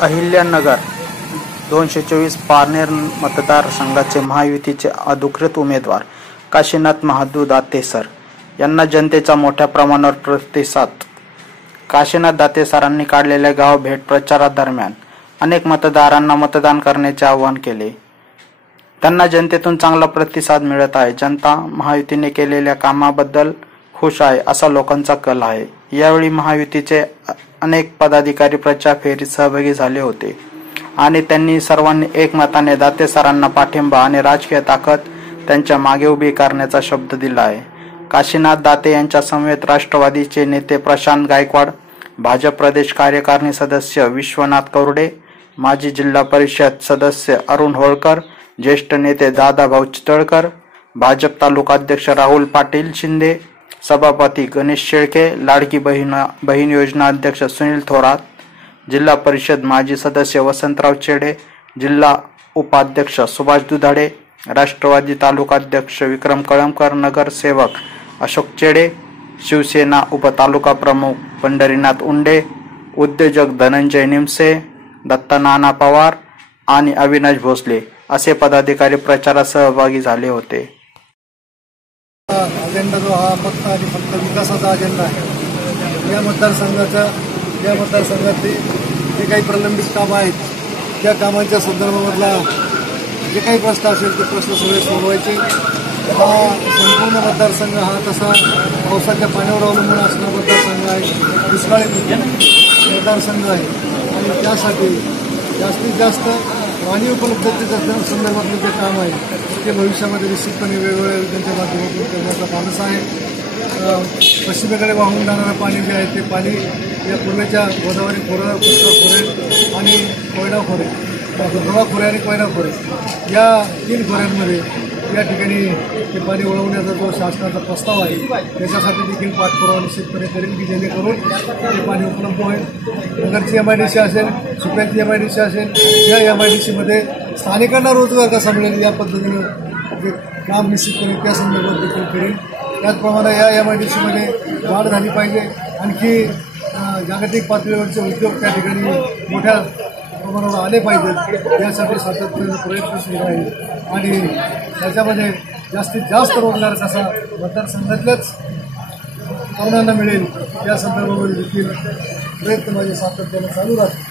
अहिल्यानगर 224 पारनेर मतदारसंघाचे महायुतीचे अधिकृत उमेदवार काशीनाथ महादेव दाते सर यांना जनतेचा मोठ्या प्रमाणावर प्रतिसाद. काशीनाथ दाते सरांनी काढलेल्या गाव भेट प्रचारादरम्यान अनेक मतदारांना मतदान करण्याचे आवाहन केले. त्यांना जनतेतून चांगला प्रतिसाद मिळत आहे. जनता महायुतीने केलेल्या कामाबद्दल खुश आहे असा लोकांचा कल आहे. यावेळी महायुतीचे अनेक पदाधिकारी प्रचार फेरीत सहभागी झाले होते आणि त्यांनी सर्वांनी एकमताने दाते सरांना पाठिंबा आणि राजकीय ताकद त्यांच्या मागे उभी करण्याचा शब्द दिला आहे. काशीनाथ दाते यांच्या समवेत राष्ट्रवादीचे नेते प्रशांत गायकवाड, भाजप प्रदेश कार्यकारिणी सदस्य विश्वनाथ कवडे, माजी जिल्हा परिषद सदस्य अरुण होळकर, ज्येष्ठ नेते दादाभाऊ चितळकर, भाजप तालुका अध्यक्ष राहुल पाटील शिंदे, सभापती गणेश शेळके, लाडकी बहीण योजना अध्यक्ष सुनील थोरात, जिल्हा परिषद माजी सदस्य वसंतराव चेडे, जिल्हा उपाध्यक्ष सुभाष दुधाडे, राष्ट्रवादी तालुका अध्यक्ष विक्रम कळमकर, नगरसेवक अशोक चेडे, शिवसेना उपतालुका प्रमुख पंढरीनाथ उंडे, उद्योजक धनंजय निमसे, दत्ता नाना पवार आणि अविनाश भोसले असे पदाधिकारी प्रचारात सहभागी झाले होते. अजेंडा जो हा फक्त आणि फक्त विकासाचा अजेंडा आहे. या मतदारसंघातले जे काही प्रलंबित कामं आहेत त्या कामांच्या संदर्भामधला जे काही प्रश्न असेल ते प्रश्न सगळे सोडवायचे. हा संपूर्ण मतदारसंघ हा तसा पावसाच्या पाण्यावर अवलंबून असणारा मतदारसंघ आहे, दुष्काळी मतदारसंघ आहे आणि त्यासाठी जास्तीत जास्त पाणी उपलब्धतेच्या संदर्भातलं जे काम आहे ते भविष्यामध्ये निश्चितपणे वेगवेगळ्या योजनांच्या माध्यमातून करण्याचा मानस आहे. पश्चिमेकडे वाहून जाणारं पाणी जे आहे ते पाणी या पूर्वेच्या गोदावरी खोरे, कृष्णा खोरे आणि कोयना खोरे, दुधवा खोरे आणि कोयना खोरे या 3 खोऱ्यांमध्ये या ठिकाणी ते पाणी वळवण्याचा जो शासनाचा प्रस्ताव आहे त्याच्यासाठी देखील पाठपुरावा निश्चितपणे करेल की जेणेकरून ते पाणी उपलब्ध होईल. नगरची MIDC असेल, सुप्याची MIDC असेल, या MIDCमध्ये स्थानिकांना रोजगार कसा मिळेल या पद्धतीने जे काम निश्चितपणे त्या संदर्भात देखील करेल. त्याचप्रमाणे या MIDCमध्ये वाढ झाली पाहिजे. आणखी जागतिक पातळीवरचे उद्योग त्या ठिकाणी मोठ्या प्रमाणावर आले पाहिजेत यासाठी सातत्याने प्रयत्न सुरू आहे आणि त्याच्यामध्ये जास्तीत जास्त रोजगार कसा मतदारसंघातल्याच तरुणांना मिळेल या संदर्भामध्ये देखील प्रयत्न माझे सातत्याने चालू राहतील.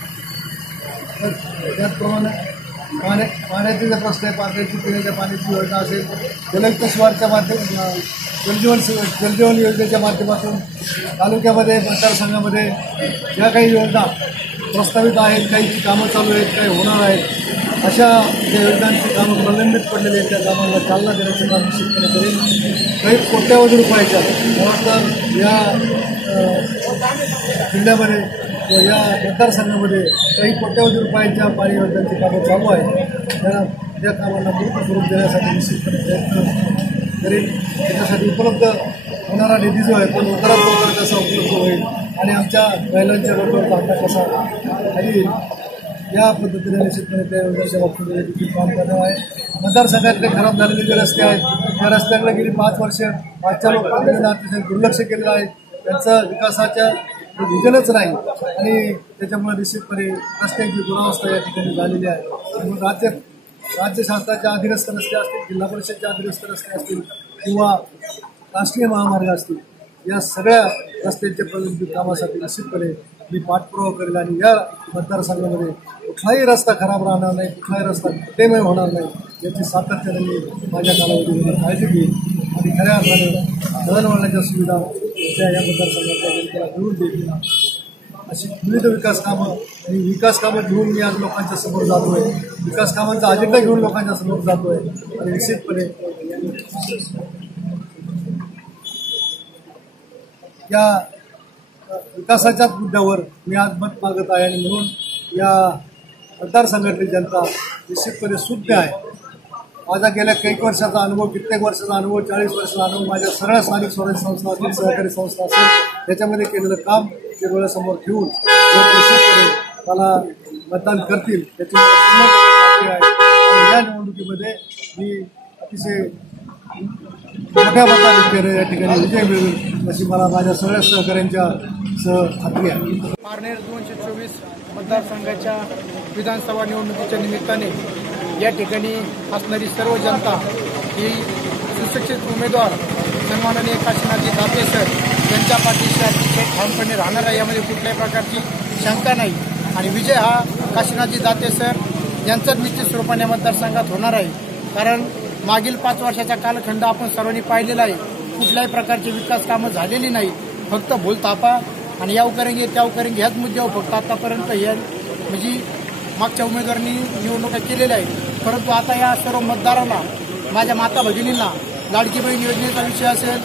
त्याचप्रमाणे पाण्याचे जे प्रश्न आहे, पाण्याची पिण्याच्या पाण्याची योजना असेल, जलयुक्त शिवारच्या जलजीवन योजनेच्या माध्यमातून तालुक्यामध्ये मतदारसंघामध्ये ज्या काही योजना प्रस्तावित आहेत, काही कामं चालू आहेत, काही होणार आहेत, अशा ज्या योजनांची कामं प्रलंबित पडलेली आहेत त्या कामांना चालना देण्याचं काम निश्चितपणे करेल. काही कोट्यावधी रुपयाच्या तर या जिल्ह्यामध्ये व या मतदारसंघामध्ये काही कोट्यावधी रुपयांच्या पाणी योजनांची कामं चालू आहेत. त्या कामांना पूर्ण स्वरूप देण्यासाठी निश्चितपणे प्रयत्न करेल. त्याच्यासाठी उपलब्ध होणारा निधी जो आहे तो लवकरात लवकर कसा उपलब्ध होईल आणि आमच्या महिलांच्या डोक्यावर ताकद कसा खाली या पद्धतीने निश्चितपणे त्या योजनेच्या बाबतीमध्ये देखील काम करणार आहे. मतदारसंघातले खराब झालेले जे रस्ते आहेत त्या रस्त्यांना गेली 5 वर्ष मागच्या लोकांनी अतिशय दुर्लक्ष केलेलं आहे. त्यांचं विकासाच्या विजनच नाही आणि त्याच्यामुळे निश्चितपणे रस्त्यांची दुरावस्था या ठिकाणी झालेली आहे. म्हणून राज्य शासनाच्या अधीनस्थ रस्ते असतील, जिल्हा परिषदच्या अधीनस्थ रस्ते असतील किंवा राष्ट्रीय महामार्ग असतील, या सगळ्या रस्त्यांच्या प्रलंबित कामासाठी निश्चितपणे मी पाठपुरावा करेल आणि या मतदारसंघामध्ये कुठलाही रस्ता खराब राहणार नाही, कुठलाही रस्ता खड्डेमय होणार नाही याची सातत्याने मी माझ्या कालावधीमध्ये काळजी घेईन आणि खऱ्या अर्थाने दळणवळणाच्या सुविधा त्या या मतदारसंघाच्या जनतेला मिळवून देतील अशी विविध विकास कामं घेऊन मी आज लोकांच्या समोर जातोय. विकास कामांचा अजेंडा घेऊन लोकांच्या समोर जातोय आणि निश्चितपणे या विकासाच्याच मुद्द्यावर मी आज मत मागत आहे आणि म्हणून या मतदारसंघातली जनता निश्चितपणे सुज्ञ आहे. माझा गेल्या कैक वर्षाचा अनुभव, कित्येक वर्षाचा अनुभव, 40 वर्षाचा अनुभव माझ्या सगळ्या स्थानिक स्वराज्य संस्था असतील, सहकारी संस्था असेल त्याच्यामध्ये केलेलं काम ते डोळ्यासमोर ठेवून निश्चितपणे मला मतदान करतील त्याची मला आहे. या निवडणुकीमध्ये मी अतिशय मोठ्या मताधिक्याने या ठिकाणी विजय मिळवेल अशी मला माझ्या सगळ्या सहकाऱ्यांच्या खात्री आहे. पारनेर 224 मतदारसंघाच्या विधानसभा निवडणुकीच्या निमित्ताने या ठिकाणी असणारी सर्व जनता ही सुशिक्षित उमेदवार सन्माननीय काशीनाथजी दाते सर यांच्या पाठीशी अतिशय ठामपणे राहणार आहे. यामध्ये कुठल्याही प्रकारची शंका नाही आणि विजय हा काशीनाथजी दाते सर यांचाच निश्चित स्वरूपाने मतदारसंघात होणार आहे. कारण मागील 5 वर्षाचा कालखंड आपण सर्वांनी पाहिलेला आहे. कुठल्याही प्रकारची विकास कामं झालेली नाही, फक्त भूलथापा आणि याव करेंगे त्याव करेंगे ह्याच मुद्द्यावर फक्त आतापर्यंत हे म्हणजे मागच्या उमेदवारांनी निवडणुका केलेल्या आहेत. परंतु आता या सर्व मतदारांना, माझ्या माता भगिनींना लाडकी बहीण योजनेचा विषय असेल,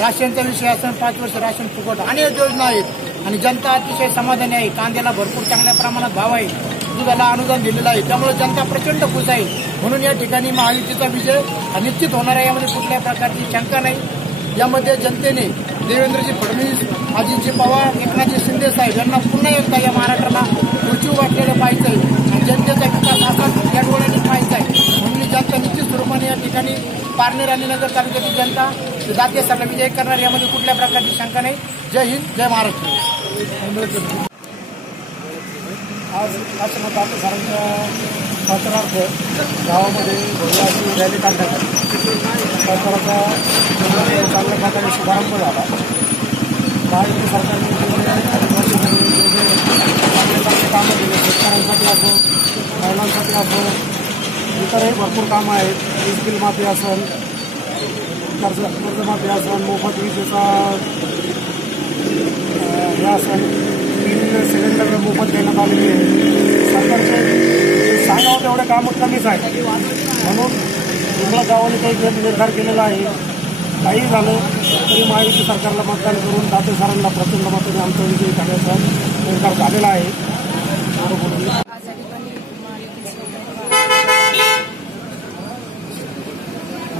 राशनचा विषय असेल, 5 वर्ष राशन फुकट अनेक योजना आहेत आणि जनता अतिशय समाधानी आहे. कांद्याला भरपूर चांगल्या प्रमाणात भाव आहे, दुधाला अनुदान दिलेलं आहे, त्यामुळे जनता प्रचंड खुश आहे. म्हणून या ठिकाणी महायुतीचा विजय हा निश्चित होणार आहे, यामध्ये कुठल्याही प्रकारची शंका नाही. यामध्ये जनतेने देवेंद्रजी फडणवीस, अजितजी पवार, एकनाथजी शिंदे साहेब यांना पुन्हा एकदा या महाराष्ट्राला खुर्ची वाटलेलं पाहिजे आणि जनतेचा विकास असाच या डोळ्यांनी पाहायचा आहे. म्हणून जनता निश्चित स्वरूपाने या ठिकाणी पारनेर आणि नगर तालुक्यातील जनता दाते सरला विजय करणार, यामध्ये कुठल्या प्रकारची शंका नाही. जय हिंद, जय महाराष्ट्र. आज काशीनाथ दाते सरांच्या प्रचारार्थ गावामध्ये भव्य अशी रॅली काढण्यात आली. प्रचाराचा चांगल्या प्रकारे शुभारंभ झाला. महायुती सरकारने चांगले कामं केले, शेतकऱ्यांसाठी असो, महिलांसाठी असो, इतरही भरपूर कामं आहेत. वीज बिल माफी असेल, कर्जमाफी असेल, मोफत विजेचा हे असेल, सिलेंडर मोफत देण्यात आलेली आहे. सरकारचे सांगावं तेवढे कामं कमीच आहे. म्हणून उमरा गावाने काही निर्धार केलेला आहे. काही झालं तरी महायुती सरकारला मतदान करून दाते सरांना प्रचंड मताने आमचा विजयी करण्याचा निर्धार झालेला आहे.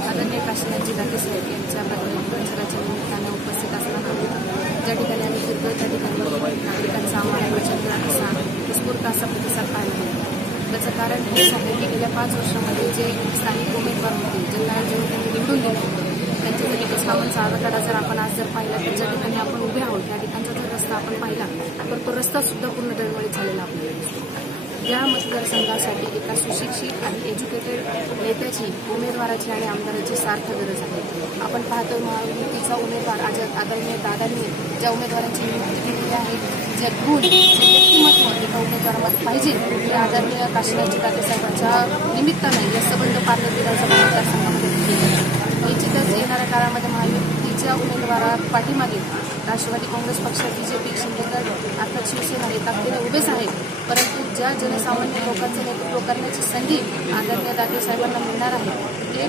आदरणीय काशीनाथजी दाते साहेब यांच्या प्रचाराच्या निमित्तानं उपस्थित असताना ज्या ठिकाणी आम्ही फिरतो त्या ठिकाणी नागरिकांचा आम्हाला प्रचंड असा उत्स्फूर्त असा प्रतिसाद पाहायला मिळतो. त्याचं कारण हेच आहे की गेल्या 5 वर्षामध्ये जे स्थानिक उमेदवार होते, ज्यांना जेव्हा त्यांनी निवडून दिलं होतं, त्यांच्या जर विकास कामांचा आराखडा जर आपण आज जर पाहिला तर ज्या ठिकाणी आपण उभे आहोत त्या ठिकाणचा जर रस्ता आपण पाहिला तर तो रस्ता सुद्धा पूर्ण डळमळीत झालेला आपल्याला दिसतो. या मतदारसंघासाठी एका सुशिक्षित आणि एज्युकेटेड नेत्याची, उमेदवाराची आणि आमदाराची सार्थ गरज आहे. आपण पाहतो महायुतीचा उमेदवार आदरणीय दादांनी ज्या उमेदवारांची नियुक्ती केलेली आहे, जे गुण, जे व्यक्तिमत्व एका उमेदवारामध्ये पाहिजे ते आदरणीय काशीनाथजी दाते साहेबांच्या निमित्तानं या संबंध पारनेर विधानसभा मतदारसंघामध्ये केले. निश्चितच येणाऱ्या काळामध्ये महायुतीच्या उमेदवारा पाठीमागे राष्ट्रवादी काँग्रेस पक्ष, बीजेपी, शिंदेगड अर्थात शिवसेना हे ताकदीने उभेच आहेत. परंतु ज्या जनसामान्य लोकांचं नेतृत्व करण्याची संधी आदरणीय दाते साहेबांना मिळणार आहे, ते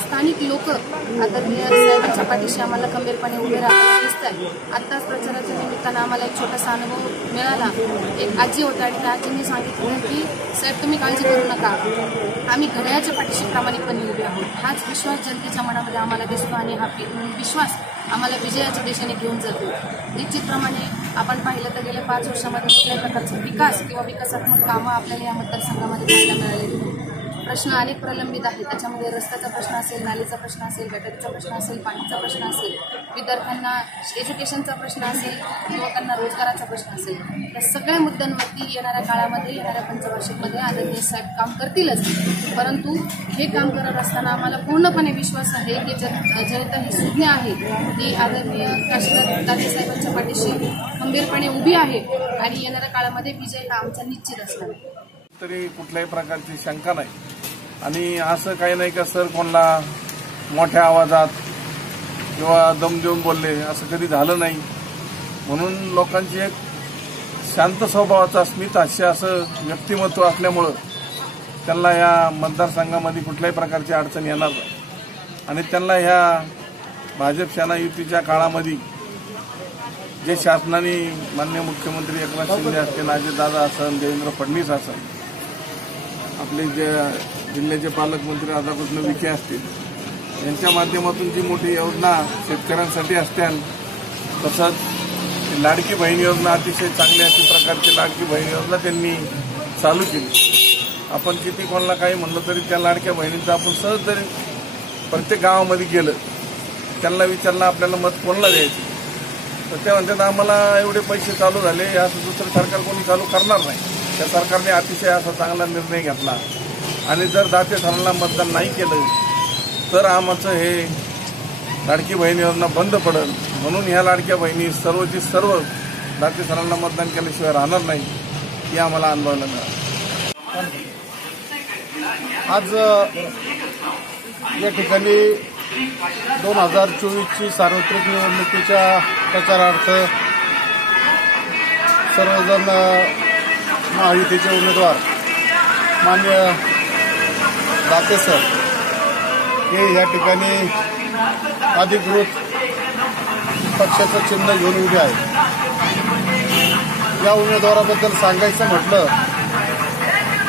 स्थानिक लोक आदरणीय साहेबांच्या पाठीशी आम्हाला खंबीरपणे उभे राहताना दिसतात. आत्ताच प्रचाराच्या निमित्तानं आम्हाला एक छोटासा अनुभव मिळाला. एक आजी होता आणि त्या आजींनी सांगितलं की साहेब तुम्ही काळजी करू नका, आम्ही घड्याळाच्या पाठीशी प्रामाणिकपणे उभे आहोत. हाच विश्वास जनतेच्या मनामध्ये आम्हाला दिसतो आणि हा विश्वास आम्हाला विजयाच्या दिशेने घेऊन जातो. निश्चितप्रमाणे आपण पाहिलं तर गेल्या 5 वर्षामध्ये कुठल्याही प्रकारचा विकास किंवा विकासात्मक कामं आपल्याला या मतदारसंघामध्ये पाहायला मिळालेली नाही. प्रश्न अनेक प्रलंबित आहेत. त्याच्यामध्ये रस्त्याचा प्रश्न असेल, नालीचा प्रश्न असेल, गटारीचा प्रश्न असेल, पाणीचा प्रश्न असेल, विद्यार्थ्यांना एज्युकेशनचा प्रश्न असेल, युवकांना रोजगाराचा प्रश्न असेल. या सगळ्या मुद्द्यांवरती येणाऱ्या काळामध्ये, येणाऱ्या पंचवार्षिकमध्ये आदरणीय साहेब काम करतीलच. परंतु हे काम करत असताना आम्हाला पूर्णपणे विश्वास आहे की जनता ही सुज्ञ आहे, ती आदरणीय काशीनाथ दाते साहेबांच्या पाठीशी खंबीरपणे उभी आहे आणि येणाऱ्या काळामध्ये विजय हा आमचा निश्चित असणार आहे. तरी कुठल्याही प्रकारची शंका नाही. आणि असं काही नाही का सर कोणाला मोठ्या आवाजात किंवा दम देऊन बोलले, असं कधी झालं नाही. म्हणून लोकांची एक शांत स्वभावाचा स्मित हास्य असं व्यक्तिमत्व असल्यामुळं त्यांना या मतदारसंघामध्ये कुठल्याही प्रकारची अडचण येणार नाही. आणि त्यांना ह्या भाजप सेना युतीच्या काळामध्ये जे शासनाने माननीय मुख्यमंत्री एकनाथ शिंदे असतील, अजितदादा असन, देवेंद्र फडणवीस असन, आपले जे जिल्ह्याचे पालकमंत्री राधाकृष्ण विखे असतील, यांच्या माध्यमातून जी मोठी योजना शेतकऱ्यांसाठी असतील, तसंच लाडकी बहीण योजना, अतिशय चांगली अशा प्रकारची लाडकी बहीण योजना त्यांनी चालू केली. आपण किती कोणाला काही म्हणलं तरी त्या लाडक्या बहिणींचं आपण सहज जरी प्रत्येक गावामध्ये गेलं त्यांना विचारलं आपल्याला मत कोणाला द्यायचं तर ते म्हणतात आम्हाला एवढे पैसे चालू झाले असं दुसरं सरकार कोणी चालू करणार नाही. त्या सरकारने अतिशय असा चांगला निर्णय घेतला आणि जर दाते सरांना मतदान नाही केलं तर आमचं हे लाडकी बहीण योजना बंद पडेल. म्हणून ह्या लाडक्या बहिणी सर्वची सर्व दाते सरांना मतदान केल्याशिवाय राहणार नाही हे आम्हाला अनुभवायला मिळालं. आज या ठिकाणी 2024ची सार्वत्रिक निवडणुकीच्या प्रचारार्थ सर्वजण महायुतीचे उमेदवार मान्य दाते सर हे या ठिकाणी अधिकृत पक्षाचं चिन्ह घेऊन उभे आहेत. या उमेदवाराबद्दल सांगायचं म्हटलं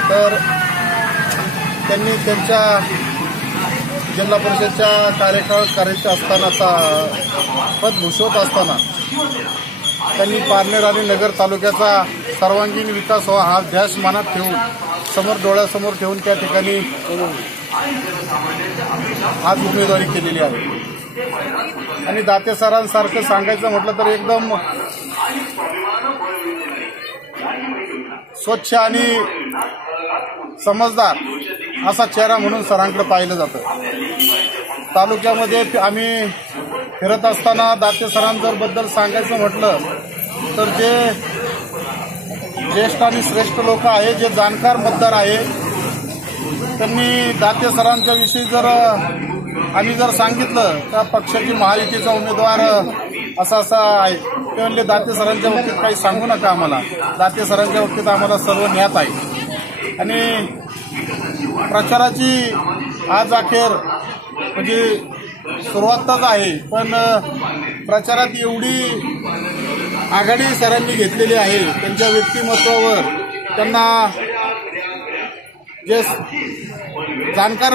तर त्यांनी त्यांच्या जिल्हा परिषदच्या कार्यकाळ करीत असतानाचा पद भूषवत असताना त्यांनी पारनेर आणि नगर तालुक्याचा सर्वांगीण विकास व्हावा हा ध्यास मनात ठेवून डोळ्यासमोर ठेवून त्या ठिकाणी आज उमेदवारी केलेली आहे. आणि दाते सरांसारखं सांगायचं म्हटलं तर एकदम स्वच्छ आणि समजदार असा चेहरा म्हणून सरांकडे पाहिलं जातं. तालुक्यामध्ये आम्ही फिरत असताना दाते सरांबद्दल सांगायचं म्हटलं तर जे ज्येष्ठ आणि श्रेष्ठ लोक आहे जे जाणकार मतदार आहे त्यांनी दाते सरांच्या विषयी जर आम्ही जर सांगितलं त्या पक्षाची महायुतीचा उमेदवार असा आहे ते म्हणले दाते सरांच्या बाबतीत काही सांगू नका आम्हाला. दाते सरांच्या बाबतीत आम्हाला सर्व ज्ञात आहे. आणि प्रचाराची आज अखेर म्हणजे सुरुवातच आहे पण प्रचारात एवढी आघाडी सरांनी घेतलेली आहे त्यांच्या व्यक्तिमत्वावर त्यांना जे जाणकार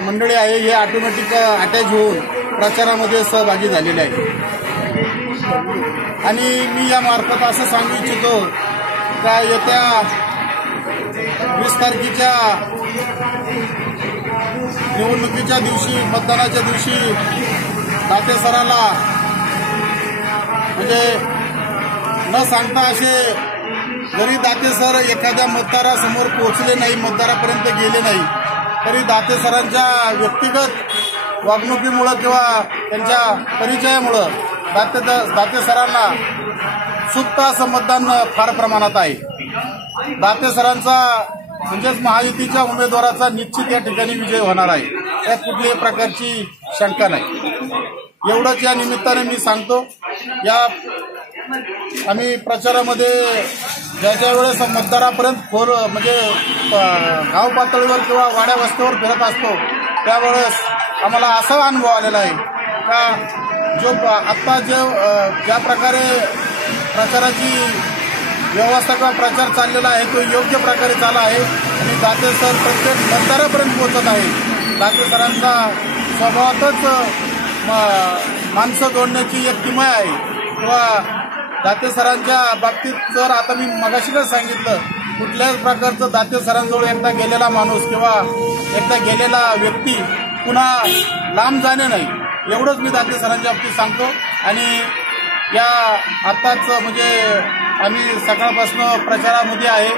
मंडळी आहे हे ऑटोमॅटिक अटॅच होऊन प्रचारामध्ये सहभागी झालेले आहे. आणि मी या मार्फत असं सांगू इच्छितो का येत्या 20 तारखेच्या निवडणुकीच्या दिवशी मतदानाच्या दिवशी दाते सराला म्हणजे न सांगता असे जरी दाते सर एखाद्या मतदारासमोर पोहोचले नाही मतदारापर्यंत गेले नाही तरी दाते सरांच्या व्यक्तिगत वागणुकीमुळं किंवा त्यांच्या परिचयामुळं दाते सरांना सुप्त असं मतदान फार प्रमाणात आहे. दाते सरांचा म्हणजेच महायुतीच्या उमेदवाराचा निश्चित या ठिकाणी विजय होणार आहे यात कुठल्याही प्रकारची शंका नाही. एवढंच या निमित्ताने मी सांगतो. या आम्ही प्रचारामध्ये ज्या वेळेस मतदारापर्यंत म्हणजे गाव पातळीवर किंवा वाड्या वस्तीवर फिरत असतो त्यावेळेस आम्हाला असा अनुभव आलेला आहे का जो आत्ता ज्या प्रकारे प्रचाराची व्यवस्था किंवा प्रचार चाललेला आहे तो योग्य प्रकारे चालला आहे आणि दाते सर प्रत्येक मतदारापर्यंत पोहोचत आहे. दाते सरांचा स्वभावातच माणसं जोडण्याची एक किमया आहे किंवा दाते सरांच्या बाबतीत जर आता मी मगाशीच सांगितलं कुठल्याच प्रकारचं दाते सरांजवळ एकदा गेलेला माणूस किंवा एकदा गेलेला व्यक्ती पुन्हा लांब जाणे नाही एवढंच मी दाते सरांच्या बाबतीत सांगतो. आणि या आत्ताच म्हणजे आम्ही सकाळपासून प्रचारामध्ये आहे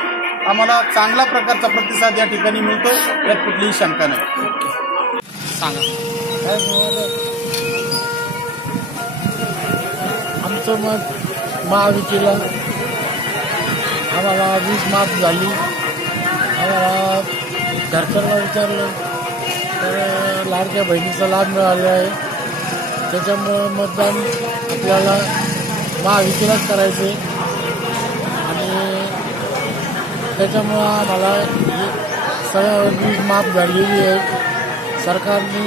आम्हाला चांगला प्रकारचा प्रतिसाद या ठिकाणी मिळतो यात कुठलीही शंका नाही. सांगा आमचं मत महायुतीला आम्हाला वीज माफ झाली. आम्हाला घरच्यांना विचारलं तर लाडक्या बहिणीचा लाभ मिळाला आहे त्याच्यामुळं मतदान आपल्याला महायुतीलाच करायचे आणि त्याच्यामुळं आम्हाला सगळं वीज माफ झालेली आहे. सरकारने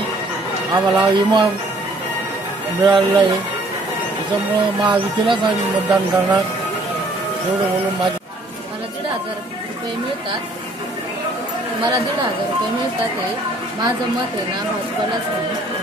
आम्हाला विमा मिळालेला आहे त्याच्यामुळं महायुतीलाच आम्ही मतदान करणार एवढं बोलून मला 1,500 रुपये मिळतात. मला 1,500 रुपये मिळतात. हे माझं मत आहे ना भाजपालाच नाही.